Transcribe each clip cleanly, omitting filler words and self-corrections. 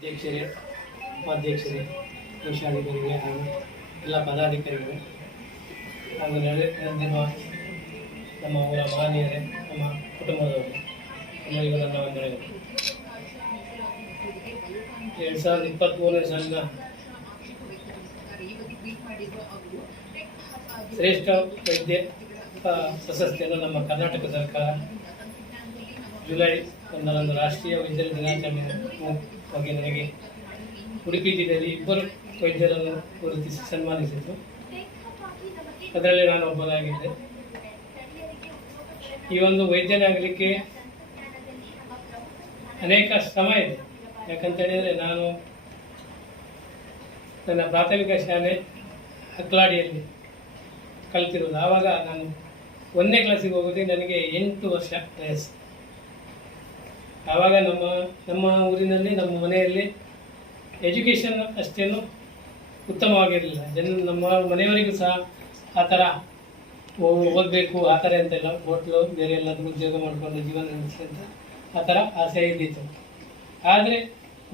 ಅಧ್ಯಕ್ಷರೇ, ಉಪಾಧ್ಯಕ್ಷರೇ, ಕೋಶಾಧಿಕಾರಿಗಳೇ ಹಾಗೂ ಎಲ್ಲ ಪದಾಧಿಕಾರಿಗಳೇ ಹಾಗೂ ನೆರೆದಿರುವ ನಮ್ಮ ಊರ ಮಾನ್ಯರೇ, ನಮ್ಮ ಕುಟುಂಬದವರು, ಎಲ್ಲರಿಗೂ ನನ್ನ ವಂದನೆಗಳು. 2023ನೇ ಸಾಲಿನ ಶ್ರೇಷ್ಠ ವೈದ್ಯ ಪ್ರಶಸ್ತಿಯನ್ನು ನಮ್ಮ ಕರ್ನಾಟಕ ಸರ್ಕಾರ ಜುಲೈ 1ರಂದು ರಾಷ್ಟ್ರೀಯ ವೈದ್ಯರ ದಿನಾಚರಣೆ ಬಗ್ಗೆ ನನಗೆ ಉಡುಪಿ ಜಿಲ್ಲೆಯಲ್ಲಿ 2 ವೈದ್ಯರನ್ನು ಗುರುತಿಸಿ ಸನ್ಮಾನಿಸಿತು. ಅದರಲ್ಲಿ ನಾನು ಒಬ್ಬನಾಗಿದ್ದೆ. ಈ ಒಂದು ವೈದ್ಯನಾಗಲಿಕ್ಕೆ ಅನೇಕ ಶ್ರಮ ಇದೆ. ಯಾಕಂತೇಳಿದರೆ ನಾನು ನನ್ನ ಪ್ರಾಥಮಿಕ ಶಾಲೆ ಹಕ್ಲಾಡಿಯಲ್ಲಿ ಕಲಿತಿರೋದು. ಆವಾಗ ನಾನು 1ನೇ ಕ್ಲಾಸಿಗೆ ಹೋಗೋದೇ ನನಗೆ 8 ವರ್ಷ ವಯಸ್ಸು. ಆವಾಗ ನಮ್ಮ ಊರಿನಲ್ಲಿ, ನಮ್ಮ ಮನೆಯಲ್ಲಿ ಎಜುಕೇಷನ್ ಅಷ್ಟೇನು ಉತ್ತಮವಾಗಿರಲಿಲ್ಲ. ನಮ್ಮ ಮನೆಯವರಿಗೂ ಸಹ ಆ ಥರ ಓದಬೇಕು ಆ ಥರ ಅಂತೆಲ್ಲ, ಹೋಟ್ಲು ಬೇರೆ ಎಲ್ಲಾದರೂ ಉದ್ಯೋಗ ಮಾಡಿಕೊಂಡು ಜೀವನ ನಡೆಸಿ ಅಂತ ಆ ಥರ ಆಸೆ ಇದ್ದಿತ್ತು. ಆದರೆ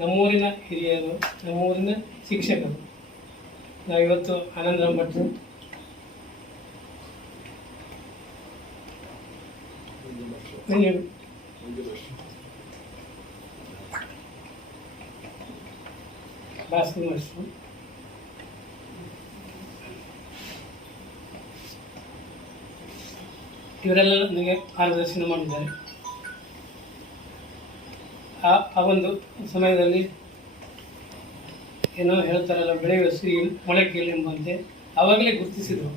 ನಮ್ಮೂರಿನ ಹಿರಿಯರು, ನಮ್ಮೂರಿನ ಶಿಕ್ಷಕರು, ನಾವಿವತ್ತು ಆನಂದರಾಮ್ ಭಟ್ರು, ಭಾಸ್ಕರ್ ಮಾಸ್ಟ್ರು, ಇವರೆಲ್ಲ ನನಗೆ ಮಾರ್ಗದರ್ಶನ ಮಾಡಿದ್ದಾರೆ. ಆ ಒಂದು ಸಮಯದಲ್ಲಿ ಏನೋ ಹೇಳ್ತಾರಲ್ಲ, ಬೆಳೆಯುವ ಶ್ರೀ ಮೊಳಕೆಯಲ್ಲಿ ಎಂಬಂತೆ ಆವಾಗಲೇ ಗುರುತಿಸಿದರು.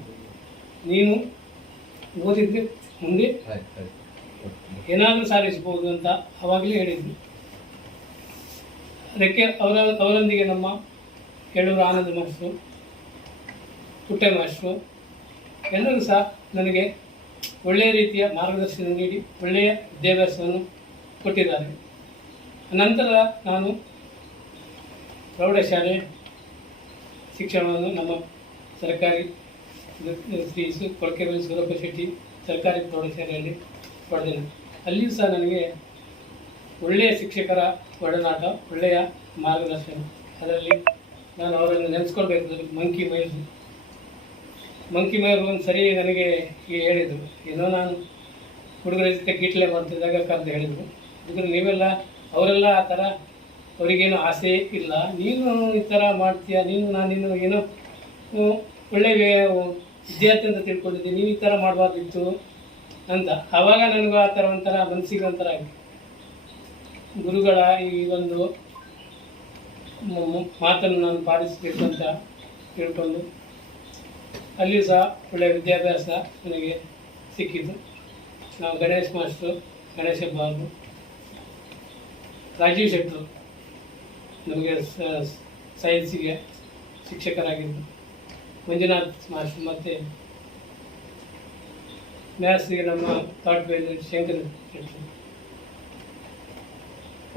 ನೀನು ಓದಿದ್ರೆ ಮುಂದೆ ಏನಾದರೂ ಸಾಧಿಸಬಹುದು ಅಂತ ಆವಾಗಲೇ ಹೇಳಿದ್ರು. ಅದಕ್ಕೆ ಅವರೊಂದಿಗೆ ನಮ್ಮ ಕೇಳೂರು ಆನಂದ ಮಾಸ್ಟ್ರು, ಪುಟ್ಟೆ ಮಾಸ್ಟ್ರು ಎಲ್ಲರೂ ಸಹ ನನಗೆ ಒಳ್ಳೆಯ ರೀತಿಯ ಮಾರ್ಗದರ್ಶನ ನೀಡಿ ಒಳ್ಳೆಯ ವಿದ್ಯಾಭ್ಯಾಸವನ್ನು ಕೊಟ್ಟಿದ್ದಾರೆ. ನಂತರ ನಾನು ಪ್ರೌಢಶಾಲೆ ಶಿಕ್ಷಣವನ್ನು ನಮ್ಮ ಸರ್ಕಾರಿ ಶ್ರೀ ಕೊಳಕೆಬೈಲು ಸೂರಪ್ಪ ಶೆಟ್ಟಿ ಸರ್ಕಾರಿ ಪ್ರೌಢಶಾಲೆಯಲ್ಲಿ ಪಡೆದೆನು. ಅಲ್ಲಿಯೂ ಸಹ ನನಗೆ ಒಳ್ಳೆಯ ಶಿಕ್ಷಕರ ಒಡನಾಟ, ಒಳ್ಳೆಯ ಮಾರ್ಗದರ್ಶನ. ಅದರಲ್ಲಿ ನಾನು ಅವರನ್ನು ನೆನೆಸ್ಕೊಳ್ಬೇಕು. ಮಂಕಿ ಮೈರು ಒಂದು ಸರಿ ನನಗೆ ಹೇಳಿದರು, ಏನೋ ನಾನು ಹುಡುಗರ ಜೊತೆ ಕಿಟ್ಲೆ ಮಾಡ್ತಿದ್ದಾಗ ಕರೆದು ಹೇಳಿದರು, ಹುಡುಗರು ನೀವೆಲ್ಲ ಅವರೆಲ್ಲ ಆ ಥರ ಅವರಿಗೇನು ಆಸೆ ಇಲ್ಲ, ನೀನು ಈ ಥರ ಮಾಡ್ತೀಯ, ನೀನು ಏನೋ ಒಳ್ಳೆಯ ವಿದ್ಯಾರ್ಥಿ ಅಂತ ತಿಳ್ಕೊಂಡಿದ್ದೀನಿ, ನೀವು ಈ ಥರ ಮಾಡಬಾರ್ದಿತ್ತು ಅಂತ. ಆವಾಗ ನನಗೂ ಆ ಥರ ಒಂಥರ ಮನಸ್ಸಿಗೆ ಒಂಥರ ಆಗಿ ಗುರುಗಳ ಈ ಒಂದು ಮಾತನ್ನು ನಾನು ಪಾಲಿಸಬೇಕು ಅಂತ ತಿಳ್ಕೊಂಡು ಅಲ್ಲಿಯೂ ಸಹ ಒಳ್ಳೆಯ ವಿದ್ಯಾಭ್ಯಾಸ ನನಗೆ ಸಿಕ್ಕಿತು. ನಾವು ಗಣೇಶ್ ಮಾಸ್ಟ್ರು, ಗಣೇಶ ಬಾಬು, ರಾಜೀವ್ ಶೆಟ್ಟರು ನಮಗೆ ಸೈನ್ಸಿಗೆ ಶಿಕ್ಷಕರಾಗಿದ್ದರು, ಮಂಜುನಾಥ್ ಮಾಸ್ಟ್ರು, ಮತ್ತು ಮ್ಯಾಥ್ಸ್ಗೆ ನಮ್ಮ ತಾಟ್ವೇಲಿ ಶಂಕರ್ ಶೆಟ್ಟರು.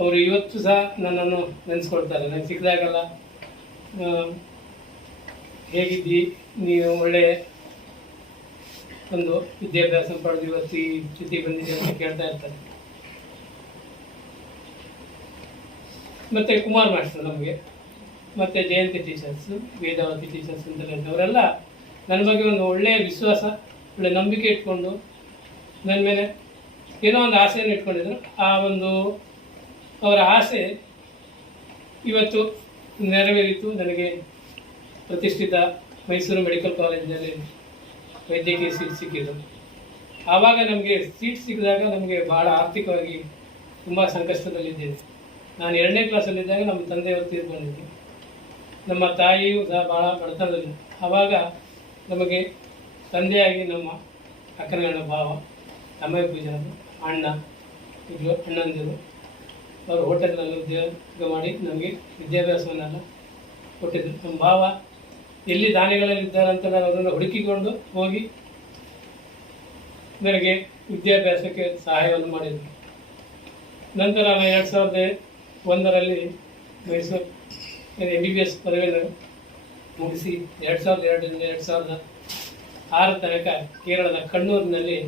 ಅವರು ಇವತ್ತು ಸಹ ನನ್ನನ್ನು ನೆನೆಸ್ಕೊಳ್ತಾರೆ. ನನಗೆ ಸಿಕ್ಕಿದಾಗಲ್ಲ ಹೇಗಿದ್ದಿ, ನೀವು ಒಳ್ಳೆಯ ಒಂದು ವಿದ್ಯಾಭ್ಯಾಸ ಪಡೆದು ಇವತ್ತು ಈ ಸ್ಥಿತಿ ಬಂದಿದೆ ಅಂತ ಕೇಳ್ತಾ ಇರ್ತಾರೆ. ಮತ್ತು ಕುಮಾರ್ ಮಾಸ್ಟರ್ ನಮಗೆ, ಮತ್ತು ಜಯಂತಿ ಟೀಚರ್ಸು, ವೇದಾವತಿ ಟೀಚರ್ಸ್ ಅಂತೆಲ್ಲ ಅವರೆಲ್ಲ ನನ್ನ ಬಗ್ಗೆ ಒಂದು ಒಳ್ಳೆಯ ವಿಶ್ವಾಸ, ಒಳ್ಳೆಯ ನಂಬಿಕೆ ಇಟ್ಕೊಂಡು ನನ್ನ ಮೇಲೆ ಏನೋ ಒಂದು ಆಸೆಯನ್ನು ಇಟ್ಕೊಂಡಿದ್ರು. ಆ ಒಂದು ಅವರ ಆಸೆ ಇವತ್ತು ನೆರವೇರಿತು. ನನಗೆ ಪ್ರತಿಷ್ಠಿತ ಮೈಸೂರು ಮೆಡಿಕಲ್ ಕಾಲೇಜಿನಲ್ಲಿ ವೈದ್ಯಕೀಯ ಸೀಟ್ ಸಿಕ್ಕಿದ್ದು. ಆವಾಗ ನಮಗೆ ಸೀಟ್ ಸಿಕ್ಕಿದಾಗ ನಮಗೆ ಭಾಳ ಆರ್ಥಿಕವಾಗಿ ತುಂಬ ಸಂಕಷ್ಟದಲ್ಲಿದ್ದೇನೆ. ನಾನು 2ನೇ ಕ್ಲಾಸಲ್ಲಿದ್ದಾಗ ನಮ್ಮ ತಂದೆಯವರು ತೀರ್ಕೊಂಡಿದ್ದರು. ನಮ್ಮ ತಾಯಿಯೂ ಸಹ ಭಾಳ ಬಡತನದಲ್ಲಿ. ಆವಾಗ ನಮಗೆ ತಂದೆಯಾಗಿ ನಮ್ಮ ಅಕ್ಕನಗಣ್ಣ ಭಾವ, ಅಮ್ಮಯ್ಯ ಪೂಜಾರು, ಅಣ್ಣ, ಇಬ್ಬರು ಅಣ್ಣಂದಿರು, ಅವರು ಹೋಟೆಲ್ನಲ್ಲಿ ಉದ್ಯೋಗ ಮಾಡಿ ನಮಗೆ ವಿದ್ಯಾಭ್ಯಾಸವನ್ನೆಲ್ಲ ಕೊಟ್ಟಿದ್ದರು. ನಮ್ಮ ಭಾವ ಎಲ್ಲಿ ದಾನಿಗಳಲ್ಲಿದ್ದಾರಂತ ನಾನು ಅವರನ್ನು ಹುಡುಕಿಕೊಂಡು ಹೋಗಿ ನನಗೆ ವಿದ್ಯಾಭ್ಯಾಸಕ್ಕೆ ಸಹಾಯವನ್ನು ಮಾಡಿದರು. ನಂತರ ನಾನು 2001ರಲ್ಲಿ ಮೈಸೂರು MBBS ಪದವಿಯನ್ನು ಮುಗಿಸಿ 2002ರಿಂದ 2006 ತನಕ ಕೇರಳದ ಕಣ್ಣೂರಿನಲ್ಲಿ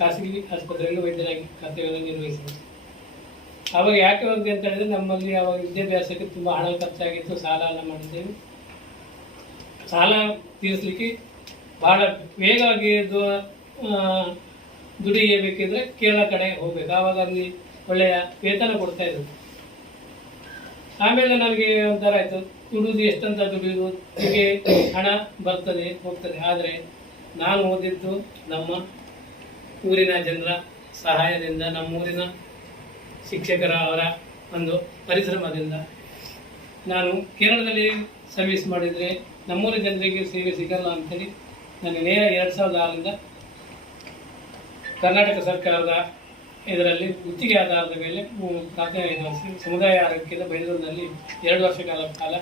ಖಾಸಗಿ ಆಸ್ಪತ್ರೆಯಲ್ಲಿ ವೈದ್ಯರಾಗಿ ಕರ್ತವ್ಯವನ್ನು ನಿರ್ವಹಿಸಿದೆ. ಆವಾಗ ಯಾಕೆ ಹೋಗಿದೆ ಅಂತ ಹೇಳಿದ್ರೆ ನಮ್ಮಲ್ಲಿ ಆವಾಗ ವಿದ್ಯಾಭ್ಯಾಸಕ್ಕೆ ತುಂಬ ಹಣ ಖರ್ಚಾಗಿತ್ತು, ಸಾಲ ಎಲ್ಲ ಮಾಡಿದ್ದೇವೆ. ಸಾಲ ತೀರಿಸಲಿಕ್ಕೆ ಭಾಳ ವೇಗವಾಗಿ ದುಡಿಯಬೇಕಿದ್ರೆ ಕೇರಳ ಕಡೆ ಹೋಗ್ಬೇಕು. ಆವಾಗ ಅಲ್ಲಿ ಒಳ್ಳೆಯ ವೇತನ ಕೊಡ್ತಾ ಇದ್ರು. ಆಮೇಲೆ ನನಗೆ ಒಂಥರ ಆಯಿತು, ದುಡಿದು ಎಷ್ಟಂತ ದುಡಿಯುವುದು, ಹೀಗೆ ಹಣ ಬರ್ತದೆ ಹೋಗ್ತದೆ. ಆದರೆ ನಾನು ಓದಿದ್ದು ನಮ್ಮ ಊರಿನ ಜನರ ಸಹಾಯದಿಂದ, ನಮ್ಮೂರಿನ ಶಿಕ್ಷಕರ ಅವರ ಒಂದು ಪರಿಶ್ರಮದಿಂದ ನಾನು ಕೇರಳದಲ್ಲಿ ಸರ್ವಿಸ್ ಮಾಡಿದರೆ ನಮ್ಮೂರಿನ ಜನರಿಗೆ ಸೇವೆ ಸಿಗಲ್ಲ ಅಂಥೇಳಿ ನಾನು ನೇರ 2006ರಿಂದ ಕರ್ನಾಟಕ ಸರ್ಕಾರದ ಇದರಲ್ಲಿ ಗುತ್ತಿಗೆ ಆಧಾರದ ಮೇಲೆ ಪ್ರಾಥಮಿಕ ಸಮುದಾಯ ಆರೋಗ್ಯದ ಬೆಂಗಳೂರಿನಲ್ಲಿ 2 ವರ್ಷ ಕಾಲ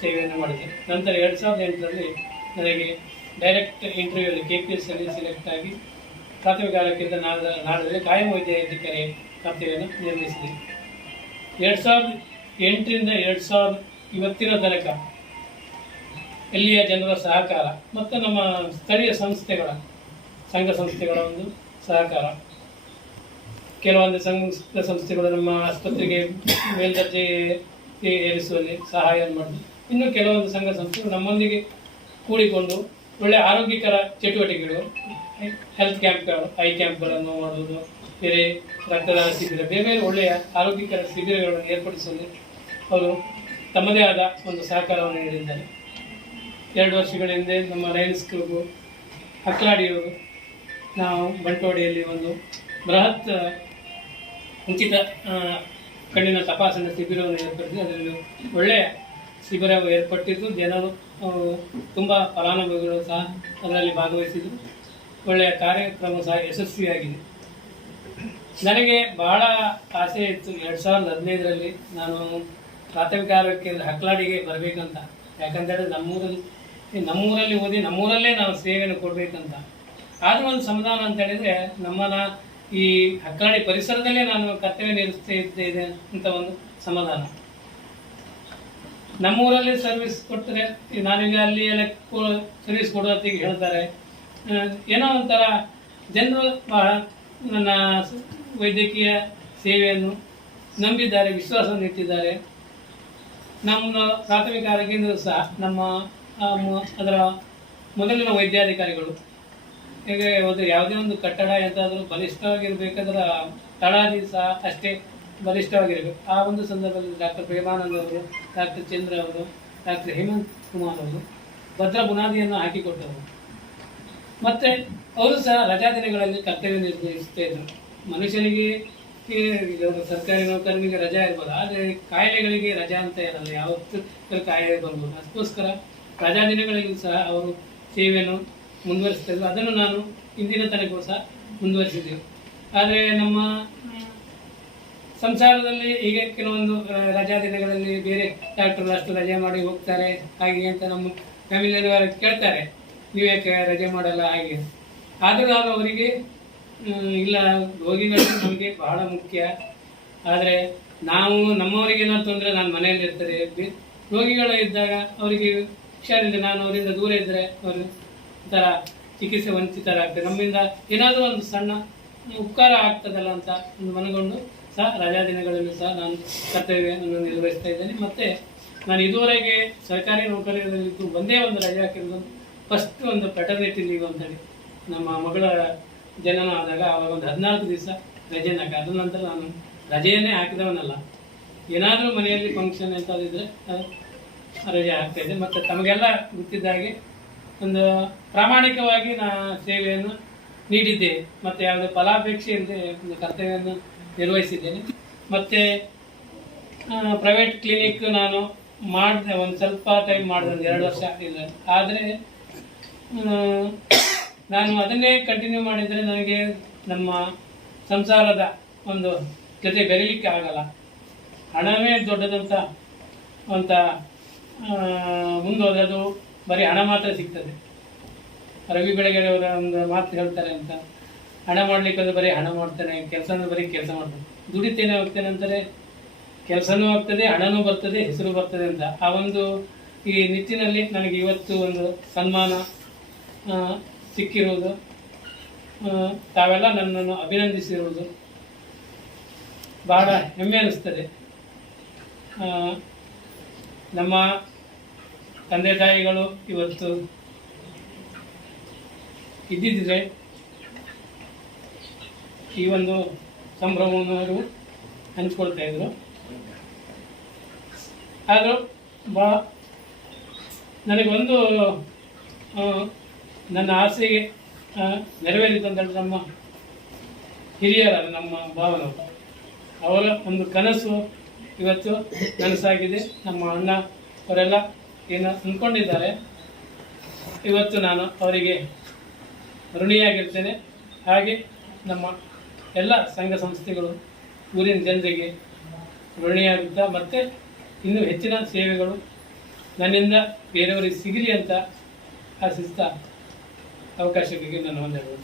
ಸೇವೆಯನ್ನು ಮಾಡಿದೆ. ನಂತರ 2008ರಲ್ಲಿ ನನಗೆ ಡೈರೆಕ್ಟ್ ಇಂಟರ್ವ್ಯೂಲ್ಲಿ KPS ಅಲ್ಲಿ ಸೆಲೆಕ್ಟ್ ಆಗಿ ಪ್ರಾಥಮಿಕ ಆರೋಗ್ಯದ ನಾಡದಲ್ಲಿ ಕಾಯಂ ವೈದ್ಯಾಧಿಕಾರಿ ಕರ್ತವ್ಯವನ್ನು ನಿರ್ವಹಿಸಿದೆ. 2008ರಿಂದ 2000 ಇವತ್ತಿನ ತನಕ ಇಲ್ಲಿಯ ಜನರ ಸಹಕಾರ ಮತ್ತು ನಮ್ಮ ಸ್ಥಳೀಯ ಸಂಸ್ಥೆಗಳ ಸಂಘ ಸಂಸ್ಥೆಗಳ ಒಂದು ಸಹಕಾರ, ಕೆಲವೊಂದು ಸಂಸ್ಥೆಗಳು ನಮ್ಮ ಆಸ್ಪತ್ರೆಗೆ ಮೇಲ್ದರ್ಜೆ ಏರಿಸುವಲ್ಲಿ ಸಹಾಯ ಮಾಡಿದೆ. ಇನ್ನು ಕೆಲವೊಂದು ಸಂಘ ಸಂಸ್ಥೆಗಳು ನಮ್ಮೊಂದಿಗೆ ಕೂಡಿಕೊಂಡು ಒಳ್ಳೆಯ ಆರೋಗ್ಯಕರ ಚಟುವಟಿಕೆಗಳು, ಹೆಲ್ತ್ ಕ್ಯಾಂಪ್ಗಳು, ಐ ಕ್ಯಾಂಪ್ಗಳನ್ನು ಮಾಡುವುದು, ಬೇರೆ ರಕ್ತದಾನ ಶಿಬಿರ, ಬೇರೆ ಬೇರೆ ಒಳ್ಳೆಯ ಆರೋಗ್ಯಕರ ಶಿಬಿರಗಳನ್ನು ಏರ್ಪಡಿಸುವಲ್ಲಿ ಅವರು ತಮ್ಮದೇ ಆದ ಒಂದು ಸಹಕಾರವನ್ನು ನೀಡಿದ್ದಾರೆ. 2 ವರ್ಷಗಳ ಹಿಂದೆ ನಮ್ಮ ಲಯನ್ಸ್ ಕ್ಲಬ್ ಹಕ್ಲಾಡಿಯವರು ನಾವು ಬಂಟವಾಡಿಯಲ್ಲಿ ಒಂದು ಬೃಹತ್ ಉಚಿತ ಕಣ್ಣಿನ ತಪಾಸಣೆ ಶಿಬಿರವನ್ನು ಏರ್ಪಡಿಸಿ ಅದರಲ್ಲಿ ಒಳ್ಳೆಯ ಶಿಬಿರ ಏರ್ಪಟ್ಟಿದ್ದು, ಜನರು ತುಂಬ ಫಲಾನುಭವಿಗಳು ಸಹ ಅದರಲ್ಲಿ ಭಾಗವಹಿಸಿದರು. ಒಳ್ಳೆಯ ಕಾರ್ಯಕ್ರಮ ಸಹ ಯಶಸ್ವಿಯಾಗಿದೆ. ನನಗೆ ಬಹಳ ಆಸೆ ಇತ್ತು 2015ರಲ್ಲಿ ನಾನು ಪ್ರಾಥಮಿಕ ಆರೋಗ್ಯ ಕೇಂದ್ರ ಹಕ್ಲಾಡಿಗೆ ಬರಬೇಕಂತ. ಯಾಕಂತೇಳಿದ್ರೆ ನಮ್ಮೂರಲ್ಲಿ ಓದಿ ನಮ್ಮೂರಲ್ಲೇ ನಾವು ಸೇವೆಯನ್ನು ಕೊಡಬೇಕಂತ. ಆದರೂ ಒಂದು ಸಮಾಧಾನ ಅಂತ ಹೇಳಿದರೆ ನಮ್ಮನ್ನ ಈ ಹಕ್ಲಾಡಿ ಪರಿಸರದಲ್ಲೇ ನಾನು ಕರ್ತವ್ಯ ನಿರ್ವಹಿಸ್ತಾ ಇದ್ದೇನೆ ಅಂತ ಒಂದು ಸಮಾಧಾನ. ನಮ್ಮೂರಲ್ಲಿ ಸರ್ವಿಸ್ ಕೊಟ್ಟರೆ ನಾನೀಗ ಅಲ್ಲಿ ಎಲ್ಲ ಸರ್ವಿಸ್ ಕೊಡೋತ್ತಿಗೆ ಹೇಳ್ತಾರೆ, ಏನೋ ಒಂಥರ ಜನರು ಬಹಳ ನನ್ನ ವೈದ್ಯಕೀಯ ಸೇವೆಯನ್ನು ನಂಬಿದ್ದಾರೆ, ವಿಶ್ವಾಸವನ್ನು ಇಟ್ಟಿದ್ದಾರೆ. ನಮ್ಮ ಪ್ರಾಥಮಿಕ ಆರೋಗ್ಯದಿಂದ ಸಹ ನಮ್ಮ ಅದರ ಮೊದಲಿನ ವೈದ್ಯಾಧಿಕಾರಿಗಳು ಹೇಗೆ ಯಾವುದೇ ಒಂದು ಕಟ್ಟಡ ಎಂತಾದರೂ ಬಲಿಷ್ಠವಾಗಿರಬೇಕಾದ್ರೆ ತಳಾದಿ ಸಹ ಅಷ್ಟೇ ಬಲಿಷ್ಠವಾಗಿರಬೇಕು. ಆ ಒಂದು ಸಂದರ್ಭದಲ್ಲಿ ಡಾಕ್ಟರ್ ಪ್ರೇಮಾನಂದ್ ಅವರು, ಡಾಕ್ಟರ್ ಚಂದ್ರ ಅವರು, ಡಾಕ್ಟರ್ ಹೇಮಂತ್ ಕುಮಾರ್ ಅವರು ಭದ್ರ ಬುನಾದಿಯನ್ನು ಹಾಕಿಕೊಟ್ಟರು. ಮತ್ತು ಅವರು ಸಹ ರಜಾ ದಿನಗಳಲ್ಲಿ ಕರ್ತವ್ಯ ನಿರ್ವಹಿಸ್ತಾ ಇದ್ದರು. ಮನುಷ್ಯನಿಗೆ ಸರ್ಕಾರಿ ನೌಕರನಿಗೆ ರಜಾ ಇರ್ಬೋದು, ಆದರೆ ಕಾಯಿಲೆಗಳಿಗೆ ರಜಾ ಅಂತ ಇರಲ್ಲ, ಯಾವತ್ತೂ ಕಾಯಿಲೆ ಬರ್ಬೋದು. ಅದಕ್ಕೋಸ್ಕರ ರಜಾ ದಿನಗಳಿಗೂ ಸಹ ಅವರು ಸೇವೆಯನ್ನು ಮುಂದುವರಿಸ್ತಾ ಇದ್ದರು. ಅದನ್ನು ನಾನು ಇಂದಿನ ತನಕ ಸಹ ಮುಂದುವರಿಸಿದ್ದೆವು. ಆದರೆ ನಮ್ಮ ಸಂಸಾರದಲ್ಲಿ ಈಗ ಕೆಲವೊಂದು ರಜಾ ದಿನಗಳಲ್ಲಿ ಬೇರೆ ಡಾಕ್ಟರ್ ಅಷ್ಟು ರಜೆ ಮಾಡಿ ಹೋಗ್ತಾರೆ ಹಾಗೆ ಅಂತ ನಮ್ಮ ಫ್ಯಾಮಿಲಿಯವರು ಕೇಳ್ತಾರೆ, ನೀವು ಯಾಕೆ ರಜೆ ಮಾಡಲ್ಲ ಹಾಗೆ. ಆದರೂ ನಾನು ಅವರಿಗೆ ಇಲ್ಲ, ರೋಗಿಗಳು ನಮಗೆ ಬಹಳ ಮುಖ್ಯ. ಆದರೆ ನಾವು ನಮ್ಮವರಿಗೇನಾದ್ರು ತೊಂದರೆ ನಾನು ಮನೆಯಲ್ಲಿ ಇರ್ತಾರೆ, ರೋಗಿಗಳು ಇದ್ದಾಗ ಅವರಿಗೆ ಹುಷಾರಿಲ್ಲ, ನಾನು ಅವರಿಂದ ದೂರ ಇದ್ದರೆ ಅವರು ಒಂಥರ ಚಿಕಿತ್ಸೆ ವಂಚಿತರಾಗ್ತದೆ. ನಮ್ಮಿಂದ ಏನಾದರೂ ಒಂದು ಸಣ್ಣ ಉಪಕಾರ ಆಗ್ತದಲ್ಲ ಅಂತ ಒಂದು ಮನಗೊಂಡು ಸಹ ರಜಾ ದಿನಗಳಲ್ಲೂ ಸಹ ನಾನು ಕರ್ತವ್ಯವನ್ನು ನಿರ್ವಹಿಸ್ತಾ ಇದ್ದೇನೆ. ಮತ್ತು ನಾನು ಇದುವರೆಗೆ ಸರ್ಕಾರಿ ನೌಕರಿಯಲ್ಲಿದ್ದು ಒಂದೇ ಒಂದು ರಜೆ ಹಾಕಿರೋದು, ಫಸ್ಟ್ ಒಂದು ಪೆಟರ್ನಿಟಿ ಲೀವ್ ಅಂತೇಳಿ ನಮ್ಮ ಮಗಳ ಜನನ ಆದಾಗ ಆವಾಗ ಒಂದು 14 ದಿವಸ ರಜೆನ ಹಾಕಿ, ಅದ ನಂತರ ನಾನು ರಜೆಯನ್ನೇ ಹಾಕಿದವನಲ್ಲ. ಏನಾದರೂ ಮನೆಯಲ್ಲಿ ಫಂಕ್ಷನ್ ಎಂತಾದಿದ್ರೆ ರಜೆ ಆಗ್ತಾಯಿದ್ದೆ. ಮತ್ತು ತಮಗೆಲ್ಲ ಗೊತ್ತಿದ್ದಾಗೆ ಒಂದು ಪ್ರಾಮಾಣಿಕವಾಗಿ ಸೇವೆಯನ್ನು ನೀಡಿದ್ದೇನೆ ಮತ್ತು ಯಾವುದೇ ಫಲಾಪೇಕ್ಷೆ ಇಲ್ಲದೆ ಒಂದು ಕರ್ತವ್ಯವನ್ನು ನಿರ್ವಹಿಸಿದ್ದೇನೆ. ಮತ್ತು ಪ್ರೈವೇಟ್ ಕ್ಲಿನಿಕ್ ನಾನು ಮಾಡಿದೆ, ಒಂದು ಸ್ವಲ್ಪ ಟೈಮ್ ಮಾಡಿದೆ, ಒಂದು 2 ವರ್ಷ ಇಲ್ಲ. ಆದರೆ ನಾನು ಅದನ್ನೇ ಕಂಟಿನ್ಯೂ ಮಾಡಿದರೆ ನನಗೆ ನಮ್ಮ ಸಂಸಾರದ ಒಂದು ಜೊತೆ ಬೆರೀಲಿಕ್ಕೆ ಆಗಲ್ಲ. ಹಣವೇ ದೊಡ್ಡದಂತ ಅಂತ ಮುಂದೋದ್ರೆ ಅದು ಬರೀ ಹಣ ಮಾತ್ರ ಸಿಗ್ತದೆ. ರವಿ ಬೆಳಗೆರೆ ಅವರ ಒಂದು ಮಾತು ಹೇಳ್ತಾರೆ ಅಂತ, ಹಣ ಮಾಡಲಿಕ್ಕೆ ಅದು ಬರೀ ಹಣ ಮಾಡ್ತಾನೆ, ಕೆಲಸನೂ ಬರೀ ಕೆಲಸ ಮಾಡ್ತಾನೆ, ದುಡಿತೇನೆ ಹೋಗ್ತೇನೆ ಅಂತಾರೆ, ಕೆಲಸನೂ ಆಗ್ತದೆ, ಹಣನೂ ಬರ್ತದೆ, ಹೆಸರು ಬರ್ತದೆ ಅಂತ. ಆ ಒಂದು ಈ ನಿಟ್ಟಿನಲ್ಲಿ ನನಗೆ ಇವತ್ತು ಒಂದು ಸನ್ಮಾನ ಸಿಕ್ಕಿರುವುದು, ತಾವೆಲ್ಲ ನನ್ನನ್ನು ಅಭಿನಂದಿಸಿರುವುದು ಬಹಳ ಹೆಮ್ಮೆ ಅನ್ನಿಸ್ತದೆ. ನಮ್ಮ ತಂದೆ ತಾಯಿಗಳು ಇವತ್ತು ಇದ್ದಿದ್ದರೆ ಈ ಒಂದು ಸಂಭ್ರಮವನ್ನು ಅವರು ಹಂಚ್ಕೊಳ್ತಾ ಇದ್ರು. ಆದರೂ ನನಗೊಂದು ನನ್ನ ಆಸೆಗೆ ನೆರವೇರಿದಂತ ನಮ್ಮ ಹಿರಿಯರಲ್ಲ, ನಮ್ಮ ಭಾವನವರು, ಅವರ ಒಂದು ಕನಸು ಇವತ್ತು ನನಸಾಗಿದೆ. ನಮ್ಮ ಅಣ್ಣ ಅವರೆಲ್ಲ ಏನು ಅಂದ್ಕೊಂಡಿದ್ದಾರೆ, ಇವತ್ತು ನಾನು ಅವರಿಗೆ ಋಣಿಯಾಗಿರ್ತೇನೆ. ಹಾಗೆ ನಮ್ಮ ಎಲ್ಲ ಸಂಘ ಸಂಸ್ಥೆಗಳು ಊರಿನ ಜನರಿಗೆ ಋಣಿಯಾಗುತ್ತಾ ಮತ್ತು ಇನ್ನೂ ಹೆಚ್ಚಿನ ಸೇವೆಗಳು ನನ್ನಿಂದ ಬೇರೆಯವರಿಗೆ ಸಿಗಲಿ ಅಂತ ಆಶಿಸ್ತಾ ಅವಕಾಶಕ್ಕೆ ನಾನು ವಂದನೆಗಳು.